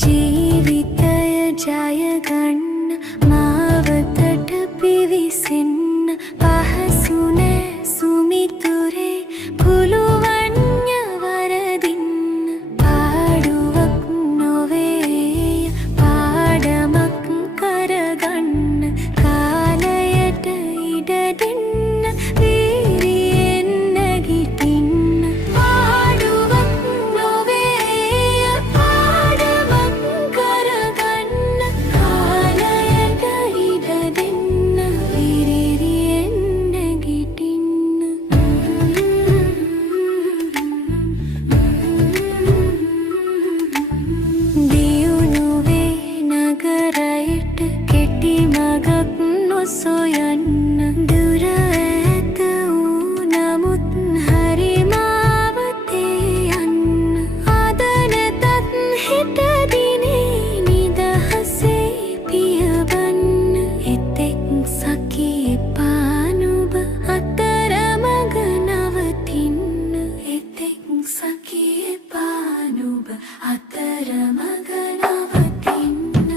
ජීවිතය ජයගන්න මාවතට පිවිසෙන්න පහසු නෑ සුමිතුරේ පුළුවන්ය වරදින්න පාඩුවක් නොවේ පාඩමක් කරගන්න කාලයට ඉඩ දෙන්න වීරියෙන් නැගිටින්න පාඩුවක් නොවේ පාඩමක් කරගන්න කාලයට ඉඩ දෙන්න වීරියෙන් නැගිටින්න දියුණුවේ නගරයට කෙටි මගක් නොසොයන්න දුර ඇත වූ නමුත් හරි මාවතේ යන්න අද නැතත් හෙට දිනේ නිදහසේ පියවන්න එතෙක් සකී පානුබ අතරමඟ නවතින්න එතෙක් සකී පානුබ අතරමඟ නවතින්න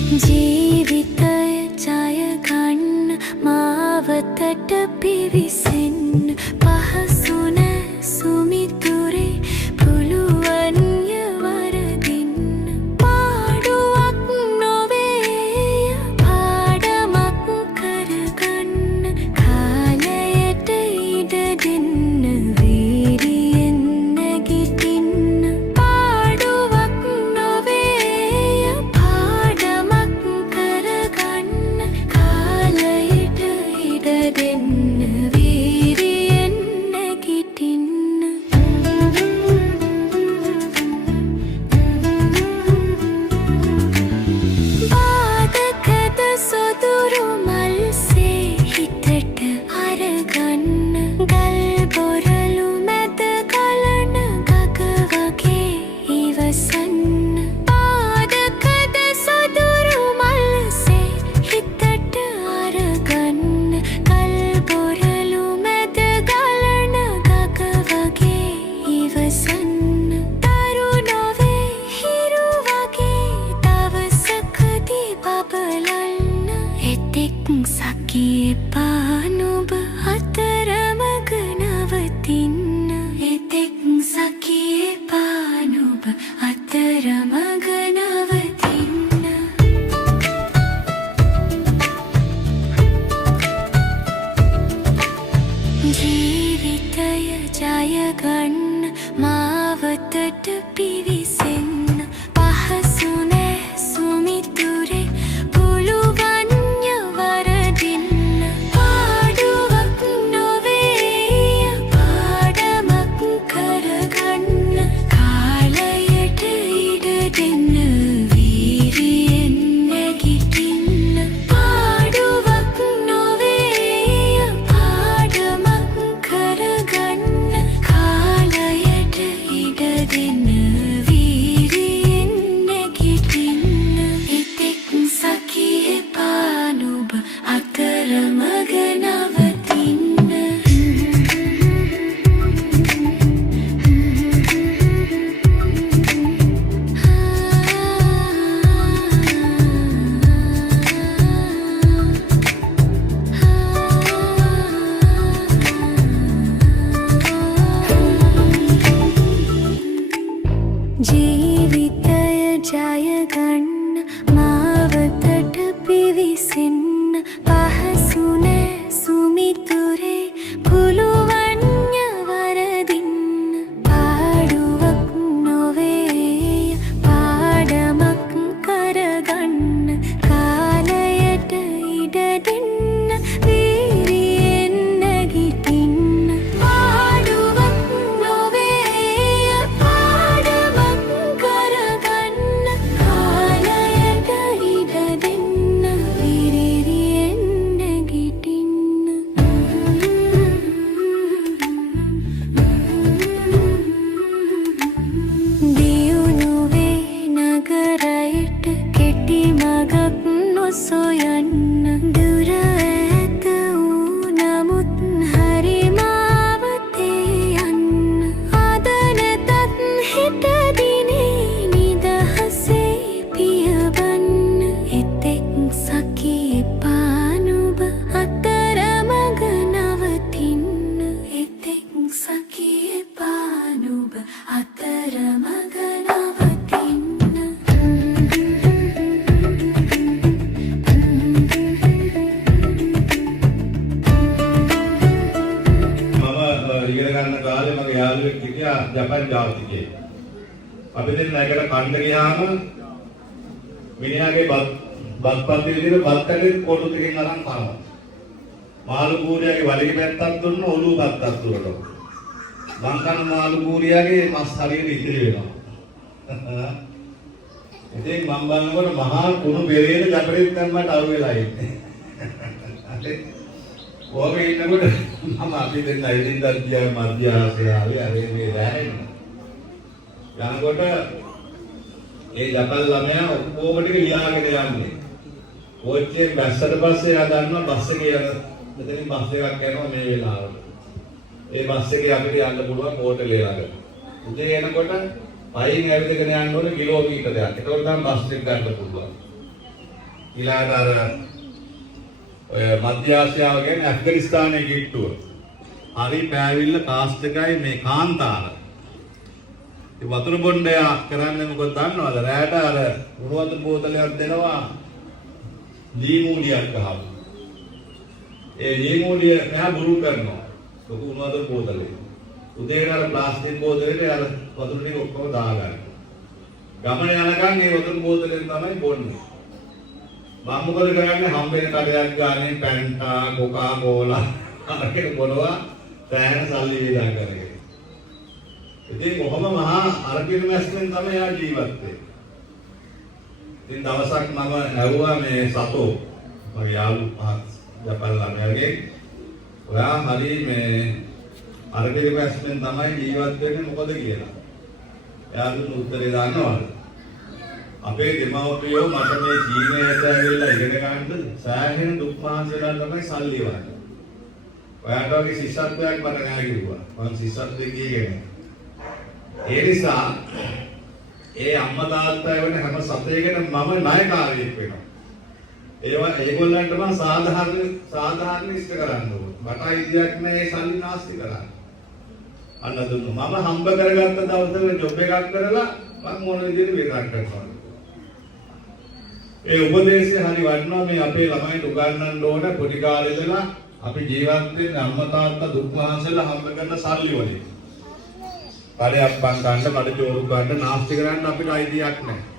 ජීවිතය ජයගන්න මාවතට පිවිසෙන්න පහසු නෑ සුමිතුරේ පුළුවන්ය වරදින්න පාඩුවක් නොවේ පාඩමක් කරගන්න කාලයට ඉඩ දෙන්න වීරියෙන් නැගිටින්න පාඩුවක් නොවේ පාඩමක් කරගන්න කාලයට ඉඩ දෙන්න වීරියෙන් නැගිටින්න බාධකද සොදුරු මල්සේ හිතට අරගන්න ගල් බොරලු මැද ගලන ගග වගේ ඉවසන්න බාධකද සොදුරු මල්සේ හිතට අරගන්න ගල් බොරලු මැද ගලන ගග වගේ ඉවසන්න දරු නොවේ හිරු වගේ දවසකදී බබලන්න එතෙක් සකී පානුබ අතරමඟ නවතින්න එතෙක් සකී පානුබ අතරමඟ නවතින්න ජීවිතය ජයගන්න මාවතට පිවිසෙන්න පහසු නෑ සුමිතුරේ පුළුවන්ය වරදින්න පාඩුවක් නොවේ පාඩමක් කරගන්න කාලයට ඉඩ දෙන්න වීරියෙන් නැගිටින්න පාඩුවක් නොවේ පාඩමක් කරගන්න කාලයට ඉඩ දෙන්න වීරියෙන් නැගිටින්න එතෙක් සකී පානුබ අතරමඟ නවතින්න ජීවිතය ජයගන්න මාවතට පිවිසෙන්න පහසු නෑ සුමිතුරේ පුළුවන්ය වරදින්න පාඩුවක් නොවේ පාඩමක් කරගන්න කාලයට ඉඩ දෙන්න වීරියෙන් නැගිටින්න පාඩුවක් නොවේ පාඩමක් කරගන්න කාලයට අපි දෙන්න නැගලා කන්න ගියාම මිනිහාගේ බත්පත් විදිහට බත් කඩේ කොටු ටිකෙන් අරන් කනවා. මාළු කූරියාගේ වලිග පැත්තක් දුන්න ඔලුව පැත්තක් දුරට. මං කන මාළු කූරියාගේ මස් හරියට ඉතිරි වෙනවා. ඉතින් මම බලනකොට මහා කුණු බෙරේන ජපරෙත් ගන්නට අරු වෙලා ඉන්නේ. ඔබ ඉන්නකොට මම අපි දෙන්න ඉදින්දත් ගියා මධ්‍යහාසය ආවේ අර මේ රැහෙන්න. යනකොට ඒ ජපල් ළමයා ඔක්කොම ටික ලියාගෙන යන්නේ. කෝච්චියෙන් බැස්සට පස්සේ එයා දන්නවා බස් එකේ යන මෙතනින් බස් එකක් යනවා මේ වෙලාවට. ඒ බස් එකේ අපිට යන්න පුළුවන් හෝටලේ ළඟ. උදේ එනකොට පයින් ඇවිදගෙන යන්න ඕනේ කිලෝමීටරයක්. ඒකට තමයි බස් එක ගන්න පුළුවන්. ඊළඟට අර ඔය මධ්‍ය ආසියාව කියන්නේ ඇෆ්ගනිස්තානයේ කිට්ටුව. හරි පෑවිල්ල කාස්ට් එකයි මේ කාන්තාර. ඒ වතුර බොණ්ඩය කරන්නේ මොකද දන්නවද? රැයට අර උණු වතුර බෝතලයක් දෙනවා ලීමූලියක් ගහපු. ඒ ලීමූලිය මෙහා බුරු කරනවා. ලොකු උණු වතුර බෝතලේ. උදේට අර ප්ලාස්ටික් බෝතලෙට අර වතුර ටික ඔක්කොම දාගන්න. ගමන යනකම් මේ වතුර බෝතලෙන් තමයි බොන්නේ. මම මොකද කරන්නේ හම්බෙන කඩයක් ගානේ පැන්ටා කොකා කෝලා අරගෙන බොනවා සෑහෙන සල්ලි වියදම් කරගෙන. ඉතින් කොහොම මහා අරකින මැස්මෙන් තමයි යා ජීවත් වෙන්නේ. ඉතින් දවසක් මම ඇහුවා මේ සතෝ මගේ යාළුවා ජපන් ළමයාගේ ඔයා හරි මේ අරකින මැස්මෙන් තමයි ජීවත් වෙන්නේ මොකද කියලා. එයා දුන්න උත්තරේ දන්නවද? අපේ දෙමව්පියෝ මට මේ ජීවිතයට ඇවිල්ලා ඉගෙන ගන්න සෑහෙන දුක් මහන්සියලා තමයි සල්ලි වන්නේ. ඔයාට වගේ ශිෂ්‍යත්වයක් මට නැහැ කිව්වා. මම ශිෂ්‍යත්වයේ ගියේ. ඒ නිසා ඒ අම්මා තාත්තා වෙන හැම සතේකටම මම ණයකාරයෙක් වෙනවා. ඒගොල්ලන්ට මම සාධාරණ ඉෂ්ට කරන්න ඕන. මට අයිතියක් නැහැ ඒ සල්ලි නාස්ති කරන්න. අන්න දුන්නු. මම හම්බ කරගත්ත දවසේ ජොබ් එකක් කරලා මම මොන විදිහට විකාර කරනවා. ඒ උපදේශය හරි වටිනවා මේ අපේ ළමයින්ට උගන්වන්න ඕන පොඩි කාලේ ඉඳලා අපි ජීවත් වෙන්නේ අම්මා තාත්තා දුක් වහන්සේලා හම්බ කරන සල්ලි වලින්. කාලයක් බං ගන්න, කඩ චෝරු ගන්න, නාස්ති කරන්න අපිට අයිතියක් නැහැ.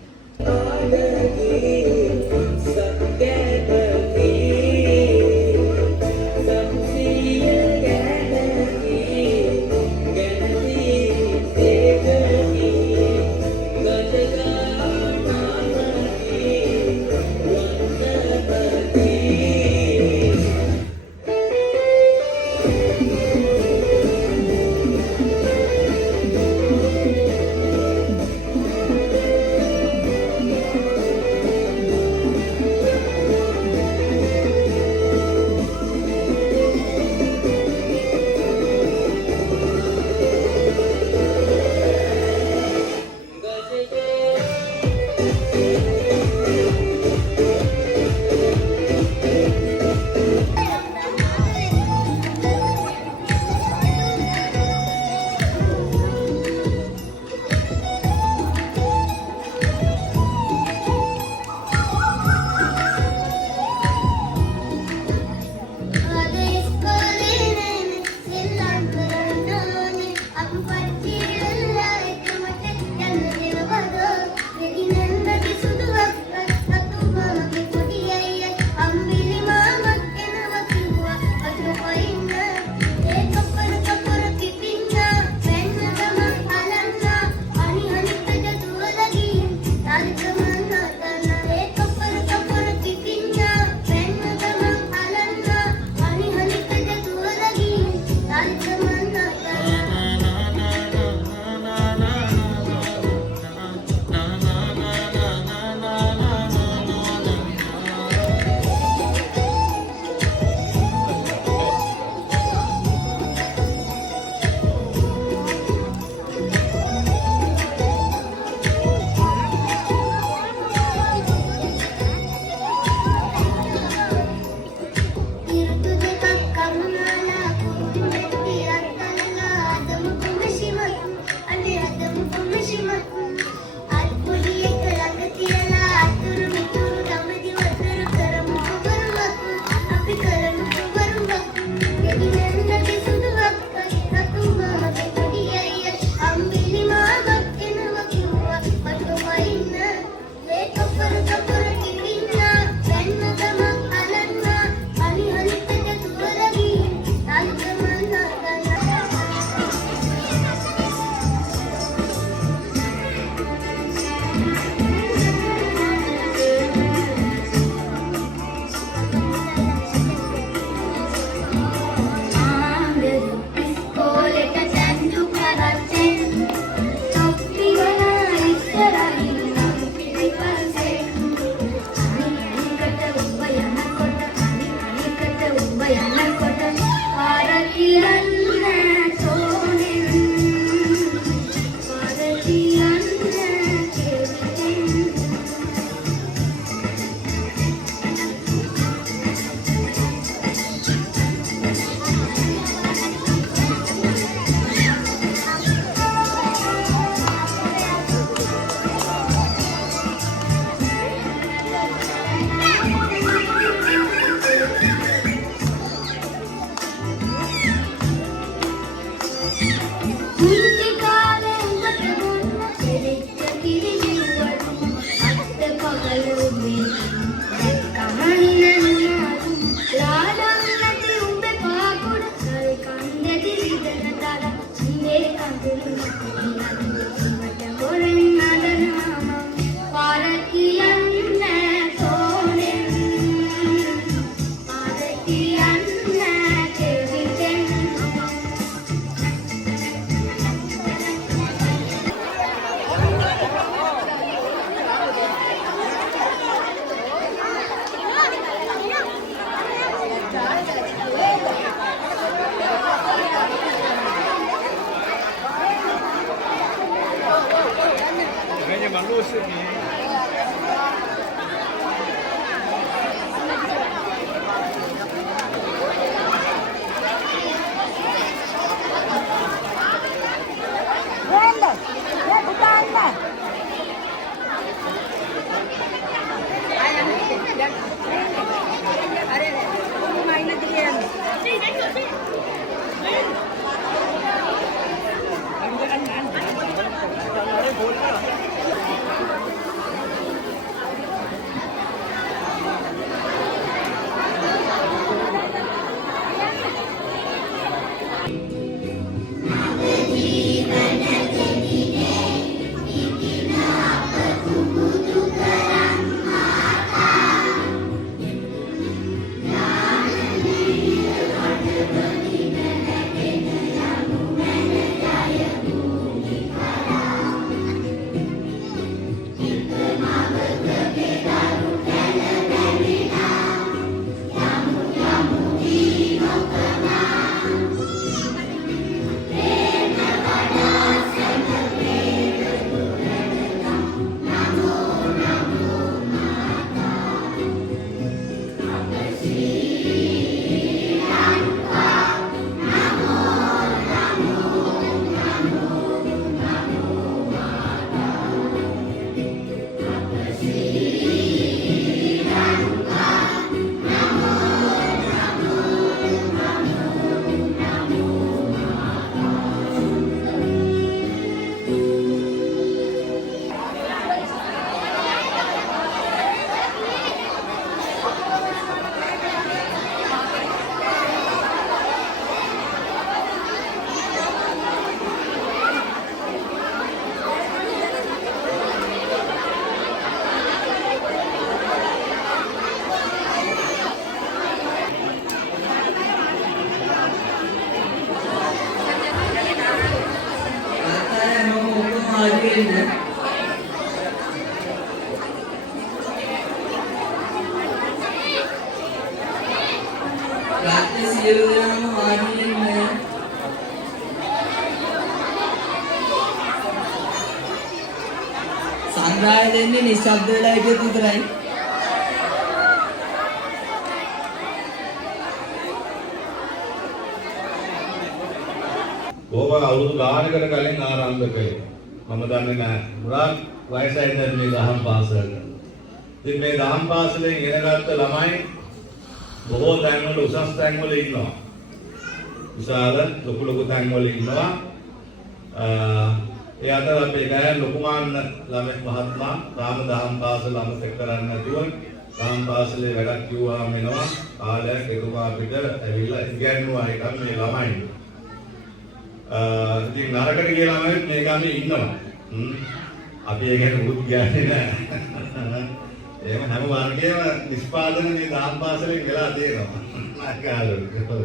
සංග්‍රහය දෙන්නේ නිශ්ශබ්ද වෙලා හිටියොත් විතරයි. ඕවා අවුරුදු ගානකට කලින් ආරම්භ කළේ. මම දන්නේ නැහැ. මුරාක් වයසයි දැන් මේ දහම් පාසලට. ඉතින් මේ දහම් පාසලෙන් ඉගෙනගත්ත ළමයි බොහෝ තැන්වල උසස් තැන්වල ඉන්නවා. විශාල ලොකු තැන්වල ඉන්නවා. ඒ අතර අපේ ගෑන් ලොකුමාන්න ළමයි මහත්මයා තාම දහම් පාසල අමතක කරන්නේ නැතුව දහම් පාසලේ වැඩක් කිව්වාම එනවා. කාලයක් එතුමා අපිට ඇවිල්ලා ඉගෙනුවා හිටන් මේ ළමයි. ඉතින් නරකට කියලා නම් මේ ගාමේ ඉන්නවා. අපි ඒ ගැන මුකුත් කියන්නේ නැහැ. එහෙම හැම වර්ගයේම නිෂ්පාදන මේ දහම් පාසලෙන් වෙලා තියෙනවා. නායකයෝ.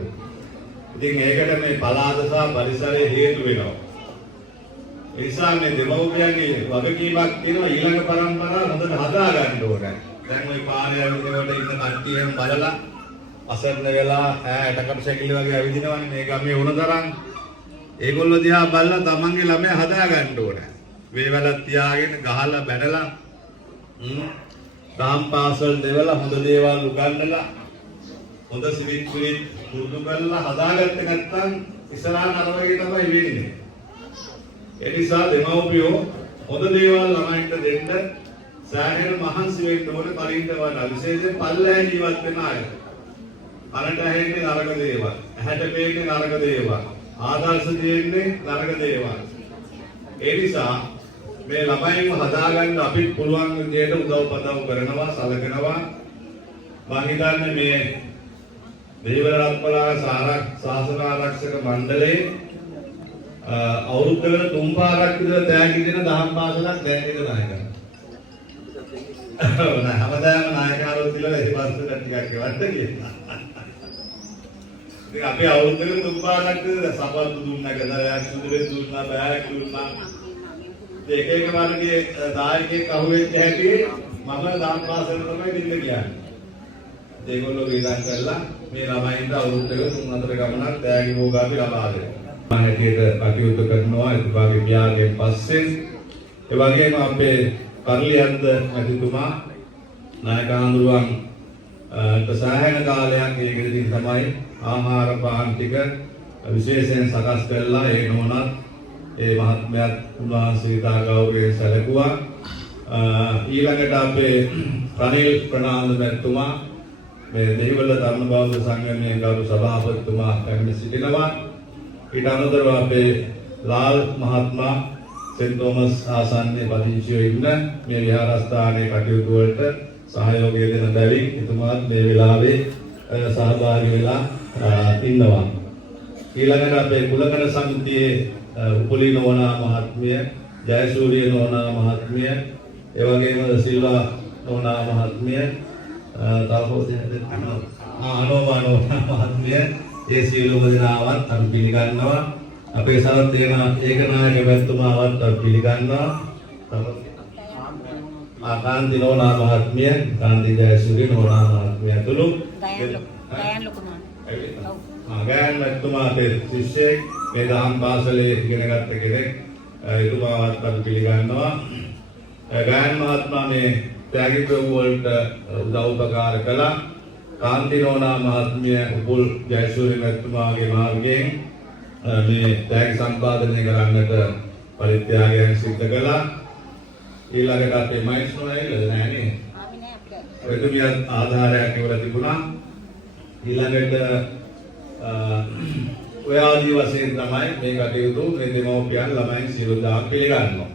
ඉතින් ඒකට මේ පළාත සහ පරිසරය හේතු වෙනවා. ඒ නිසා මේ දෙමව්පියන්ගේ වගකීමක් තියෙනවා ඊළඟ පරම්පරාව හොඳට හදා ගන්න ඕනේ. දැන් ওই පාරේ ඇවිදිනකොට ඉන්න කට්ටියම බලලා අසරණ වෙලා ඇටකට සැකිලි වගේ ඇවිදිනවනේ මේ ගමේ වුණ තරම්. ඒගොල්ලෝ දිහා බලලා තමන්ගේ ළමයා හදා ගන්න ඕනේ. වේවැලක් තියාගෙන ගහලා බැනලා දහම් පාසල් දෙවලා හොඳ දේවල් උගන්වලා හොඳ සිවිත් පුරුදු කරලා හදාගත්තේ නැත්නම් ඉස්සරහට අර වගේ තමයි වෙන්නේ. ඒ නිසා දෙමව්පියෝ හොඳ දේවල් ළමයින්ට දෙන්න සෑහෙන මහන්සි වෙන්න ඕනේ කලින්ද වඩා. විශේෂයෙන් පල්ලෙහා ජීවත් වෙන අය. අරට ඇහෙන්නේ නරක දේවල්. ඇහැට පේන්නේ නරක දේවල්. ආදර්ශ දෙන්නේ නරක දේවල්. ඒ නිසා මේ ළමයින්ව හදාගන්න අපිත් පුළුවන් විදියට උදව්පදව් කරනවා සලකනවා. මම හිතන්නේ මේ දේවල රත්පලා ශාසන ආරක්ෂක මණ්ඩලයේ අවුරුද්දකට 3 පාරක් විතර තෑගි දෙන දහම් පාසලක් දැන් නේද නායකයා? හැමදාම නායකයෝ කියලා ඒ පාසලට ටිකක් ගෙවන්න කියනවා. ඉතින් අපි අවුරුද්දකට 3 පාරක් විතර සපත්තු දුන්නා, ගදරයක් සුදුරේ දුන්නා, බෑග් දුන්නා. ඒක එක වර්ගයේ දායකයෙක් අහුවෙච්ච හැටි මම දහම් පාසලට තමයි දෙන්න කියන්නේ. ඒගොල්ලෝ වේදන් කරලා මේ ළමයින්ට අවුරුද්දකට 3-4 ගමනක් තෑගි භෝගාපි ලබා දෙනවා. හැටියට කටයුතු කරනවා එතුමාගේ ත්‍යාගයෙන් පස්සේ. ඒ වගේම අපේ පරිලියන්ද මැතිතුමා නායක හඳුරුවන් සෑහෙන කාලයක් ඒකෙදී තමයි ආහාර පාන ටික විශේෂයෙන් සකස් කරලා ඒ නෝනත් ඒ මහත්මයාත් උන්වහන්සේ ඉතා ගෞරවයෙන් සැලකුවා. ඊළඟට අපේ රනිල් ප්‍රනාන්දු මැතිතුමා මේ දෙහිවල තරුණ බෞද්ධ සංගමයේ ගෞරව සභාපතිතුමා පැමිණ සිටිනවා. ඊට අමතරව අපේ ලාල් මහත්මයා සෙන්ට් තෝමස් ආසන්නයේ පදිංචිව ඉන්න මේ විහාරස්ථානයේ කටයුතු වලට සහයෝගය දෙන බැවින් එතුමාත් මේ වෙලාවේ සහභාගී වෙලා ඉන්නවා. ඊළඟට අපේ කුලකන සමිතියේ උපුලි නෝනා මහත්මිය, ජයසූරිය නෝනා මහත්මිය, ඒ වගේම සිල්වා නෝනා මහත්මිය, අනෝමා නෝනා මහත්මිය ඒ සියලුම දෙනාවත් අපි පිළිගන්නවා. අපේ සරත් ඒකනායක මැතිතුමාවත් අපි පිළිගන්නවා. කාන්ති නෝනා මහත්මිය, කාන්ති ජයසූරිය නෝනා මහත්මිය ඇතුළු ගෑන් මැතිතුමා අපේ ශිෂ්‍යයෙක් මේ දහම් පාසලේ ඉගෙනගත්ත කෙනෙක්. එතුමාවත් අපි පිළිගන්නවා. ගෑන් මහත්මයා මේ ත්‍යාගී ප්‍රභු වලට උදව් උපකාර කළා. කාන්ති නෝනා මහත්මිය උපුල් ජයසූරිය මැතිතුමාගේ මාර්ගයෙන් මේ තෑගි සම්පාදනය කරන්නට පරිත්‍යාගයෙන් සිද්ධ කළා. ඊළඟට අපේ මයිස්නෝ ඇවිල්ලා නැහැ නේ. එතුමියත් ආධාරයක් ඉවර තිබුණා. ඊළඟට ඔය ආදී වශයෙන් තමයි මේ කටයුතු මේ දෙමව්පියන් ළමයින් සියලු දා පිළිගන්නවා.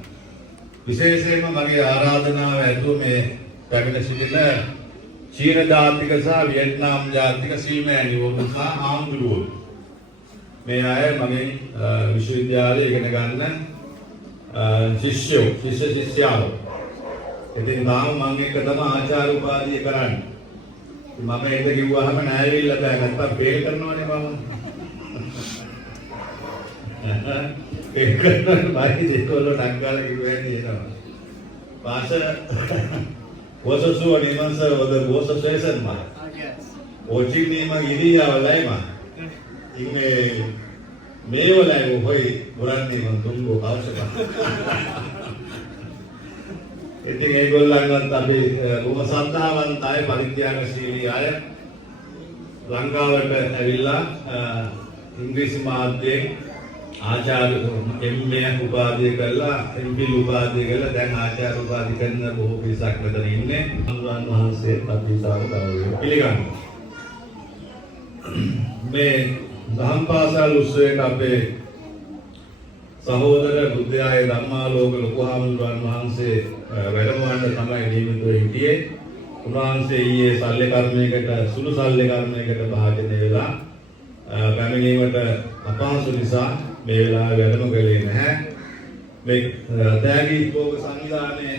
විශේෂයෙන්ම මගේ ආරාධනාව ඇතුළු මේ පැමිණ සිටින චීන ජාතික සහ වියට්නාම් ජාතික සීමෑණිවරු සහ ආම්දුරුවෝ මේ අය මගේ විශ්වවිද්‍යාලයේ ඉගෙන ගන්න ශිෂ්‍යයාලු. ඉතින් තාම මම එක තමයි ආචාර්ය උපාධිය කරන්නේ. මම ඒක කිව්වහම නෑවිල්ලා බෑ නැත්තම් ෆේල් කරනවනේ මම. ඒක කරන්න බයි දෙකවල ඩංගාලා කිව්වෙන්නේ එනවා. පාස වසසෝ නිමන්ස වද වසසේසන් මා. ඔචින් නිම ඉරියාවලයි මා. ඉන්නේ මේවලයි හොයි බුරන් නිමන් තුංගෝ අවශ්‍යක. ඉතින් ඒගොල්ලන්වත් අපි බොහොම සද්ධාවන්තයි පරිත්‍යාගශීලී අය ලංකාවට ඇවිල්ලා ඉංග්‍රීසි මාධ්‍යයෙන් ආචාර්ය MA උපාධිය කරලා MPhil උපාධිය කරලා දැන් ආචාර්ය උපාධි කරන බොහෝ පිරිසක් මෙතන ඉන්නේ. අනුරාධ වහන්සේ අධිසාර ගෞරවයෙන් පිළිගන්නවා. මේ දහම් පාසල් උත්සවයට අපේ සහෝදර බුද්ධයාය ධම්මාලෝක ලොකු හාමුදුරුවන් වහන්සේ වැඩමවන්න තමයි නියමිතව හිටියේ. උන්වහන්සේ ඊයේ සල්ලි කර්මයකට සුළු සල්ලි කර්මයකට භාජනය වෙලා පැමිණීමට අපහසු නිසා මේ වෙලාවේ වැඩම කළේ නැහැ. මේ තෑගි භෝග සංවිධානයේ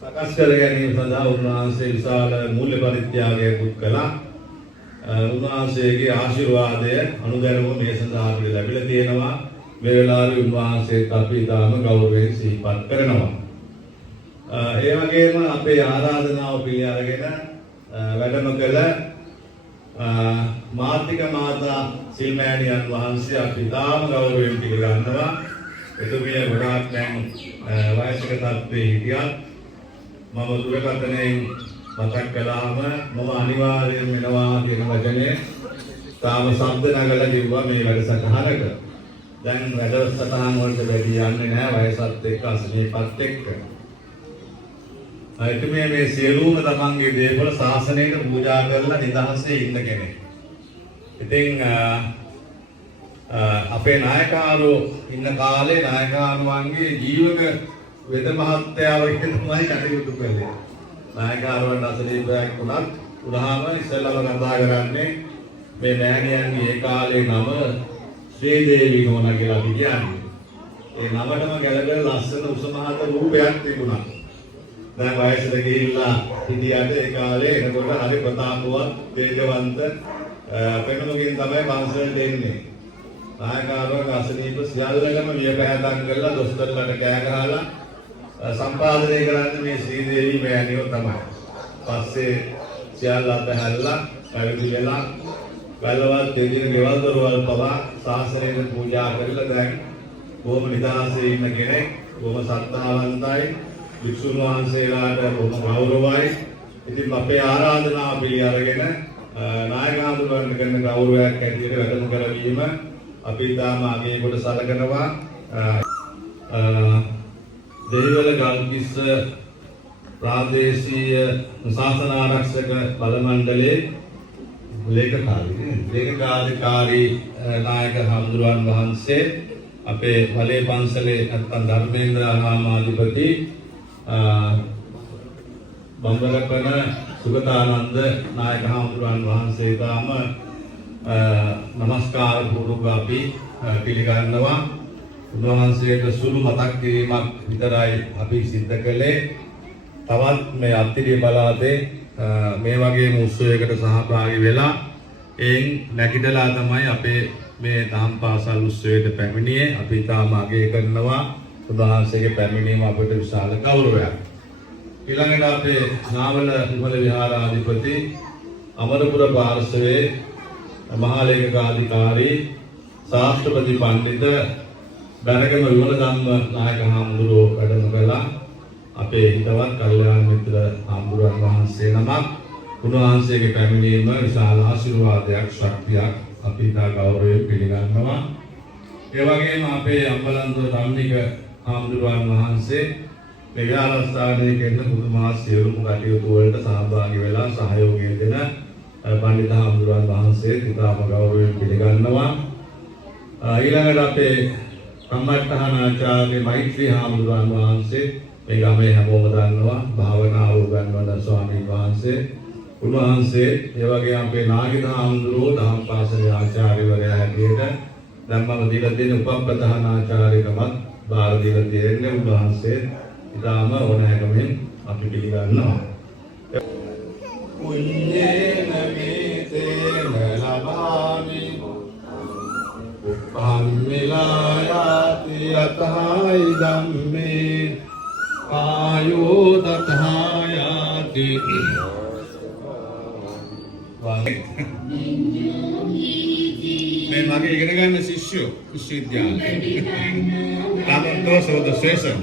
සකස් කර ගැනීම සඳහා උන්වහන්සේ විශාල මූල්‍ය පරිත්‍යාගයක් කළා. උන්වහන්සේගේ ආශිර්වාදය අනුගැනව මේ සඳහා අපිට ලැබිලා තියෙනවා. මේ වෙලාවේ උන්වහන්සේත් අපි ඉතාම ගෞරවයෙන් සිහිපත් කරනවා. ඒ වගේම අපේ ආරාධනාව පිළි අරගෙන වැඩම කළ මාතික මාතා සිල්මෑණියන් වහන්සේ අපි ඉතාම ගෞරවයෙන් පිළිගන්නවා. එතුමිය ගොඩාක් දැන් වයසක තත්ත්වයේ හිටියත් මම දුරකථනයෙන් මතක් කළාම මම අනිවාර්යයෙන් වෙනවා කියන වචනේ තාම ශබ්ද නගලා කිව්වා මේ වැඩසටහනක. දැන් වැඩසටහන් වලට වැඩි යන්නේ නැහැ වයසත් එක්ක අසනීපත් එක්ක. එතුමිය මේ සියලුම තමන්ගේ දේපල ශාසනයට පූජා කරලා නිදහසේ ඉන්න කෙනෙක්. ඉතින් අපේ නායකවරු ඉන්න කාලේ නායකවරුන්ගේ ජීවක වෙද මහත්තයා වගේ තමයි කටයුතු කළේ. නායකවරුන් අසනීපයක් වුණත් උදාහම ඉස්සෙල්ලාම කතා කරන්නේ මේ මෑණියන්ගේ ඒ කාලේ නම ශ්‍රී දේවී නෝනා කියලා අපි කියන්නේ. ඒ නමටම ගැළපෙන ලස්සන උසමහත රූපයක් තිබුණා. දැන් වයසට ගිහිල්ලා හිටියට ඒ කාලේ එනකොට හරි ප්‍රතාපවත් වේගවන්ත පෙනුමකින් තමයි පන්සලට එන්නේ. නායකවරුන් අසනීප සියල්ලම වියපැහැදම් කරලා දොස්තරලට කෑ ගහලා සම්පාදනය කරන්නේ මේ ශ්‍රී දේවී මෑණියෝ තමයි. පස්සේ සියල්ල අතහැරලා පැවිදි වෙලා බලවත් දෙවියන් ගෙවල් දොරවල් පවා ශාසනයට පූජා කරලා දැන් බොහොම නිදහසේ ඉන්න කෙනෙක්. බොහොම සත්‍තාවන්තයි. වික්ෂුන් වහන්සේලාට බොහොම ගෞරවයි. ඉතින් අපේ ආරාධනාව පිළි අරගෙන නායක හඳුන්වන්න කරන ගෞරවයක් ඇටියට වැඩම කරවීම අපි තාම අගේ කොට සලකනවා. දෙහිවල ගල්කිස්ස ප්‍රාදේශීය ශාසන ආරක්ෂක බල මණ්ඩලයේ ලේකකාධිකාරී නායක හඳුන්වන්න වහන්සේ අපේ වලේ පන්සලේ නැත්නම් ධර්මේන්ද්‍ර ආමාධිපති බම්බලපන සුගතානන්ද නායක හඳුන්වන්න වහන්සේ තාම නමස්කාර පූර්වක අපි පිළිගන්නවා. උන්වහන්සේට සුළු මතක් කිරීමක් විතරයි අපි සිද්ධ කළේ. තවත් මේ අත්තිරිය පළාතේ මේ වගේ උත්සවයකට සහභාගී වෙලා එයින් නැගිටලා තමයි අපේ මේ දහම් පාසල් උත්සවයට පැමිණියේ. අපි තාම අගය කරනවා. උන්වහන්සේගේ පැමිණීම අපට විශාල ගෞරවයක්. ඊළඟට අපේ නාවල විමල විහාරාධිපති අමරපුර පාර්ශවයේ මහා ලේකකාධිකාරී ශාස්ත්‍රපති පඬිත බැරගම විමලධම්ම නායක හාමුදුරුවෝ වැඩම කළා. අපේ හිතවත් කල්යාණ මිත්‍ර හාමුදුරුවන් වහන්සේ නමක්. උන්වහන්සේගේ පැමිණීම විශාල ආශිර්වාදයක් ශක්තියක් අපි ඉතා ගෞරවයෙන් පිළිගන්නවා. ඒ වගේම අපේ අම්බලන්තොට ධම්මික හාමුදුරුවන් වහන්සේ මේ විහාරස්ථානයේ කෙරෙන පුදුමා සියලුම කටයුතු වලට සහභාගී වෙලා සහයෝගය දෙන පඬිත හාමුදුරුවන් වහන්සේ ඉතාම ගෞරවයෙන් පිළිගන්නවා. ඊළඟට අපේ කම්මට්ටහනාචාර්ය මෛත්‍රී හාමුදුරුවන් වහන්සේ මේ ගමේ හැමෝම දන්නවා භාවනාව උගන්වන ස්වාමීන් වහන්සේ. උන්වහන්සේ ඒ වගේ අපේ නාගිත හාමුදුරුවෝ දහම් පාසලේ ආචාර්යවරයා හැටියට දැන් මම දීලා තියෙන උපප්‍රධානාචාර්යකමත් බාර දීලා තියෙන්නේ. උන්වහන්සේ ඉතාම ඕනෑකමින් අපි පිළිගන්නවා. කුඤ්ඤේන මේතේන ලබාමි උපම්මිලායාති යතහායි ධම්මේ ආයෝ තථායාති. මේ මගේ ඉගෙන ගන්න ශිෂ්‍යෝ විශ්වවිද්‍යාලේ. Taman those of the session.